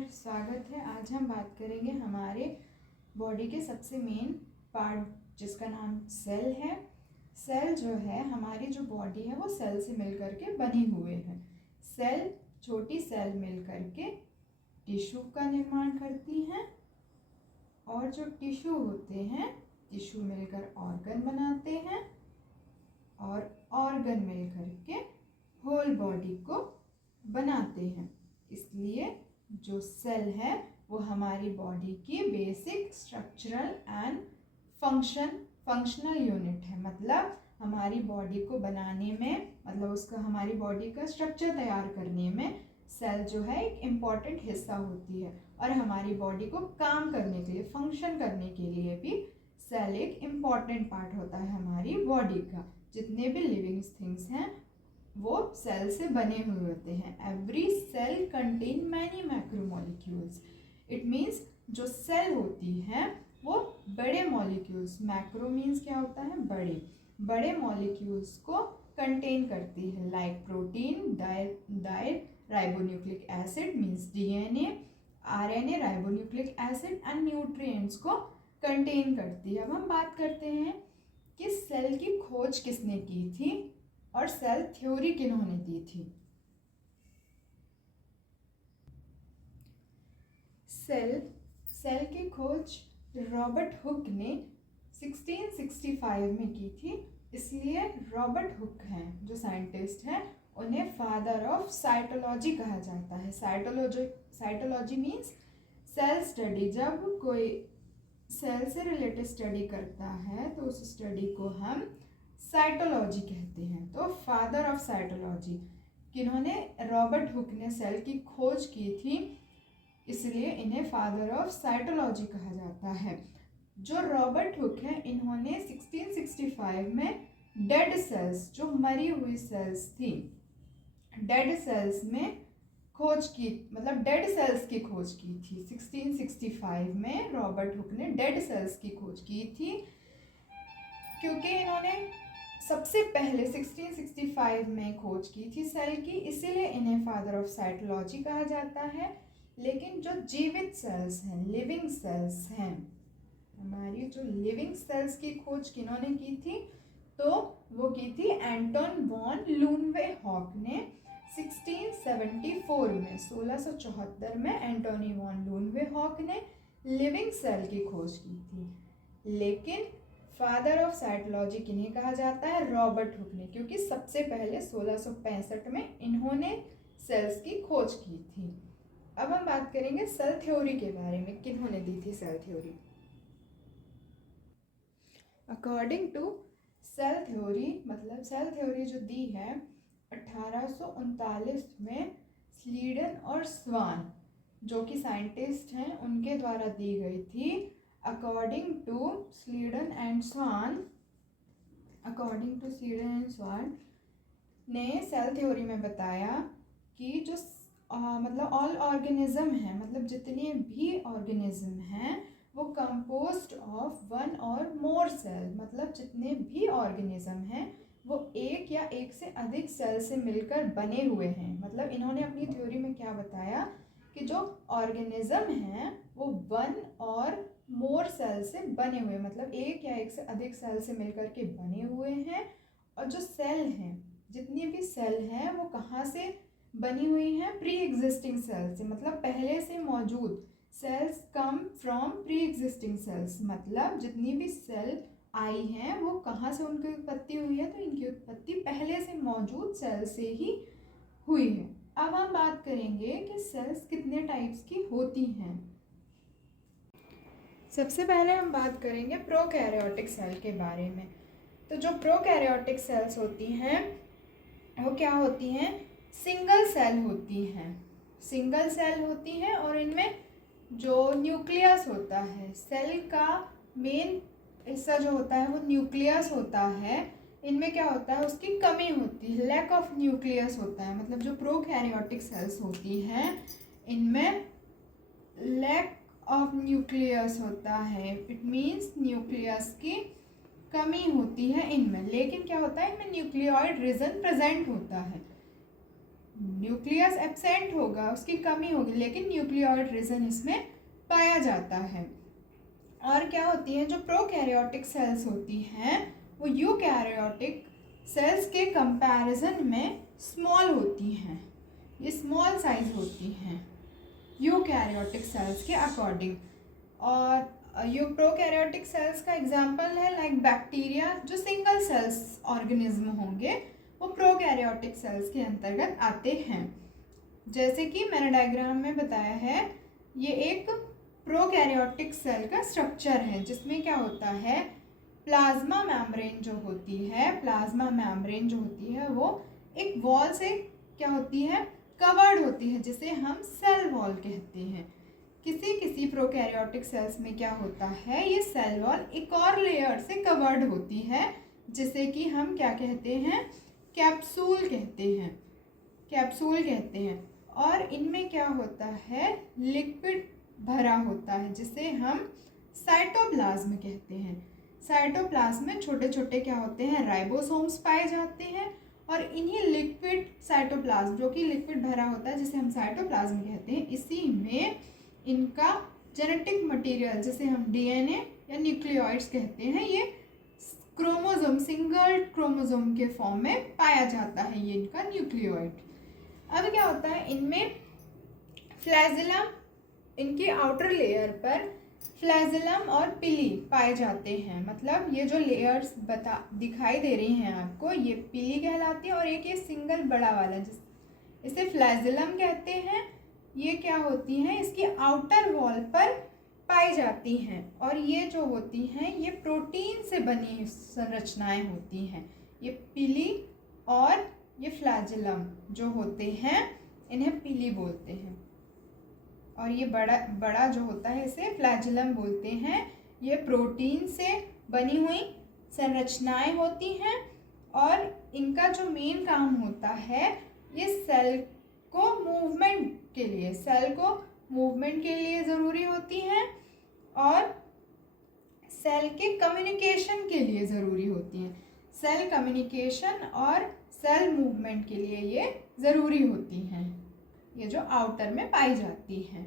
नमस्कार, स्वागत है। आज हम बात करेंगे हमारे बॉडी के सबसे मेन पार्ट जिसका नाम सेल है। सेल जो है, हमारी जो बॉडी है वो सेल से मिलकर के बने हुए हैं। सेल, छोटी सेल मिलकर के टिश्यू का निर्माण करती हैं और जो टिश्यू होते हैं, टिश्यू मिलकर ऑर्गन बनाते हैं और ऑर्गन मिलकर के होल बॉडी को बनाते हैं। इसलिए जो सेल है वो हमारी बॉडी की basic structural and functional unit है। मतलब हमारी बॉडी को बनाने में, मतलब उसका हमारी बॉडी का स्ट्रक्चर तैयार करने में सेल जो है एक इम्पॉर्टेंट हिस्सा होती है। और हमारी बॉडी को काम करने के लिए, फंक्शन करने के लिए भी सेल एक इम्पॉर्टेंट पार्ट होता है हमारी बॉडी का। जितने भी लिविंग थिंग्स हैं वो सेल से बने हुए होते हैं। Every cell contain many macromolecules. It means जो सेल होती हैं वो बड़े मॉलिक्यूल्स, मैक्रो मीन्स क्या होता है, बड़े मॉलिक्यूल्स को कंटेन करती है। Like protein, diet, ribonucleic acid means DNA, RNA, ribonucleic acid and nutrients को कंटेन करती है। अब हम बात करते हैं कि सेल की खोज किसने की थी और सेल थ्योरी किन्होंने दी थी। सेल की खोज रॉबर्ट हुक ने 1665 में की थी। इसलिए रॉबर्ट हुक हैं जो साइंटिस्ट हैं, उन्हें फादर ऑफ साइटोलॉजी कहा जाता है। Cytology means cell study. जब कोई सेल से रिलेटेड स्टडी करता है तो उस स्टडी को हम साइटोलॉजी कहते हैं। तो फादर ऑफ साइटोलॉजी किन्होंने, रॉबर्ट हुक ने सेल की खोज की थी, इसलिए इन्हें फादर ऑफ साइटोलॉजी कहा जाता है। जो रॉबर्ट हुक हैं, इन्होंने 1665 में डेड सेल्स, जो मरी हुई सेल्स थी, डेड सेल्स में खोज की, मतलब डेड सेल्स की खोज की थी। 1665 में रॉबर्ट हुक ने डेड सेल्स की खोज की थी, क्योंकि इन्होंने सबसे पहले 1665 में खोज की थी सेल की, इसीलिए इन्हें फादर ऑफ साइटोलॉजी कहा जाता है। लेकिन जो जीवित सेल्स हैं, लिविंग सेल्स हैं, हमारी जो लिविंग सेल्स की खोज किन्होंने की थी, तो वो की थी एंटोन वॉन लूनवेहॉक ने 1674 में। 1674 में एंटोनी वॉन लूनवेहॉक ने लिविंग सेल की खोज की थी। लेकिन फादर ऑफ साइटोलॉजी किन्हें कहा जाता है, रॉबर्ट हुक ने, क्योंकि सबसे पहले 1665 में इन्होंने सेल्स की खोज की थी। अब हम बात करेंगे सेल थ्योरी के बारे में, किन्होंने दी थी cell theory. According to cell theory, मतलब सेल थ्योरी जो दी है 1839 में स्लीडन और स्वान, जो कि साइंटिस्ट हैं, उनके द्वारा दी गई थी। According to Sleeden and Swan ने सेल थ्योरी में बताया कि जो मतलब ऑल ऑर्गेनिज्म है, मतलब जितने भी ऑर्गेनिज्म हैं वो कंपोज्ड ऑफ वन और मोर सेल, मतलब जितने भी ऑर्गेनिज्म हैं वो एक या एक से अधिक सेल से मिलकर बने हुए हैं। मतलब इन्होंने अपनी थ्योरी में क्या बताया कि जो ऑर्गेनिज्म हैं वो वन और मोर सेल से बने हुए, मतलब एक या एक से अधिक सेल से मिलकर के बने हुए हैं। और जो सेल हैं, जितनी भी सेल हैं, वो कहाँ से बनी हुई हैं, प्री एग्जिस्टिंग सेल से, मतलब पहले से मौजूद। Cells come from pre existing cells, मतलब जितनी भी सेल आई हैं वो कहाँ से उनकी उत्पत्ति हुई है, तो इनकी उत्पत्ति पहले से मौजूद सेल से ही हुई है। अब हम बात करेंगे कि सेल्स कितने टाइप्स की होती हैं। सबसे पहले हम बात करेंगे प्रोकैरियोटिक सेल के बारे में। तो जो प्रोकैरियोटिक सेल्स होती हैं वो क्या होती हैं, सिंगल सेल होती हैं। सिंगल सेल होती हैं और इनमें जो न्यूक्लियस होता है, सेल का मेन हिस्सा जो होता है वो न्यूक्लियस होता है। इनमें क्या होता है, उसकी कमी होती है, लैक ऑफ न्यूक्लियस होता है। मतलब जो प्रोकैरियोटिक सेल्स होती हैं इनमें लैक ऑफ न्यूक्लियस होता है। इट मीन्स न्यूक्लियस की कमी होती है इनमें। लेकिन क्या होता है, इनमें न्यूक्लियोइड रीजन प्रेजेंट होता है। न्यूक्लियस एब्सेंट होगा, उसकी कमी होगी, लेकिन न्यूक्लियोइड रीजन इसमें पाया जाता है। और क्या होती है, जो प्रोकैरियोटिक सेल्स होती हैं वो यूकैरियोटिक सेल्स के कंपैरिजन में स्मॉल होती हैं, ये स्मॉल साइज होती हैं यूकैरियोटिक सेल्स के अकॉर्डिंग। और प्रोकैरियोटिक सेल्स का एग्जांपल है लाइक बैक्टीरिया, जो सिंगल सेल्स ऑर्गेनिज्म होंगे वो प्रोकैरियोटिक सेल्स के अंतर्गत आते हैं। जैसे कि मैंने डायग्राम में बताया है, ये एक प्रोकैरियोटिक सेल का स्ट्रक्चर है जिसमें क्या होता है, प्लाज्मा मेम्ब्रेन जो होती है, प्लाज्मा मेम्ब्रेन जो होती है वो एक वॉल से क्या होती है, कवर्ड होती है, जिसे हम सेल वॉल कहते हैं। किसी किसी प्रोकैरियोटिक सेल्स में क्या होता है, ये सेल वॉल एक और लेयर से कवर्ड होती है जिसे कि हम क्या कहते हैं, कैप्सूल कहते हैं, कैप्सूल कहते हैं। और इनमें क्या होता है, लिक्विड भरा होता है जिसे हम साइटोप्लाज्म कहते हैं। साइटोप्लाज्म में छोटे छोटे क्या होते हैं, राइबोसोम्स पाए जाते हैं, और इन्हीं लिक्विड साइटोप्लाज्म, जो कि लिक्विड भरा होता है जिसे हम साइटोप्लाज्म कहते हैं, इसी में इनका जेनेटिक मटेरियल जिसे हम डीएनए या न्यूक्लियोइड्स कहते हैं, ये क्रोमोसोम, सिंगल क्रोमोसोम के फॉर्म में पाया जाता है, ये इनका न्यूक्लियोइड। अब क्या होता है, इनमें फ्लैजिलम, इनके आउटर लेयर पर फ्लैजिलम और पिली पाए जाते हैं। मतलब ये जो लेयर्स दिखाई दे रही हैं आपको, ये पिली कहलाती है, और एक ये सिंगल बड़ा वाला इसे फ्लैजिलम कहते हैं। ये क्या होती हैं, इसकी आउटर वॉल पर पाई जाती हैं, और ये जो होती हैं ये प्रोटीन से बनी संरचनाएं होती हैं। ये पिली और ये फ्लैजिलम जो होते हैं इन्हें पिली बोलते हैं, और ये बड़ा जो होता है इसे फ्लैजिलम बोलते हैं। ये प्रोटीन से बनी हुई संरचनाएं होती हैं, और इनका जो मेन काम होता है, ये सेल को मूवमेंट के लिए ज़रूरी होती हैं, और सेल के कम्युनिकेशन के लिए ज़रूरी होती हैं। सेल कम्युनिकेशन और सेल मूवमेंट के लिए ये ज़रूरी होती हैं, ये जो आउटर में पाई जाती हैं।